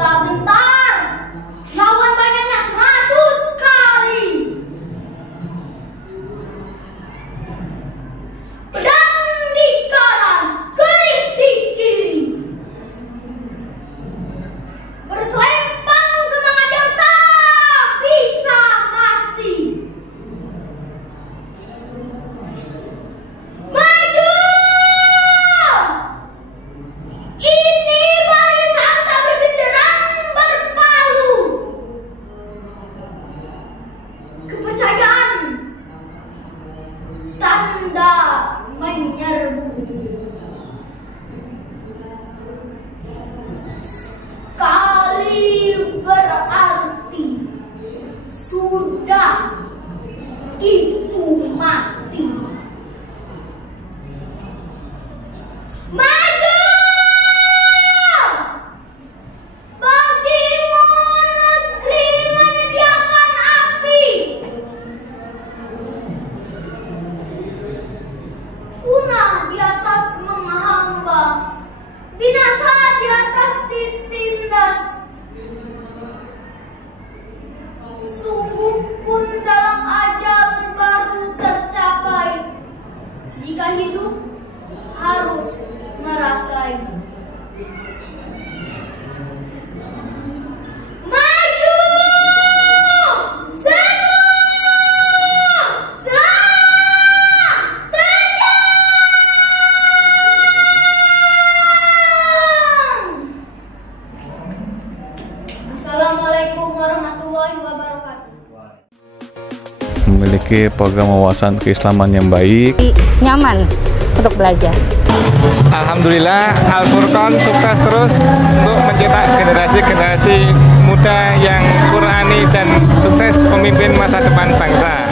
Tak bentar, lawan banyaknya 100 kali. Pedang di kanan, keris di kiri. Berselempang semangat yang tak bisa mati. Maju! Ini barisan tak bergenderang berpalu. Kepercayaan, tanda menyerbu. Sekali berarti sudah itu mati. Maju! Bagimu negeri menyediakan api. Punah di atas menghamba, binasa di atas ditindas. Sungguh pun dalam ajal baru tercapai. Jika hidup harus merasai. Maju! Satu! Serang! Terjang! Assalamualaikum warahmatullahi wabarakatuh. Memiliki program wawasan keislaman yang baik, nyaman untuk belajar. Alhamdulillah, Al-Furqan sukses terus untuk mencetak generasi-generasi muda yang Qurani dan sukses memimpin masa depan bangsa.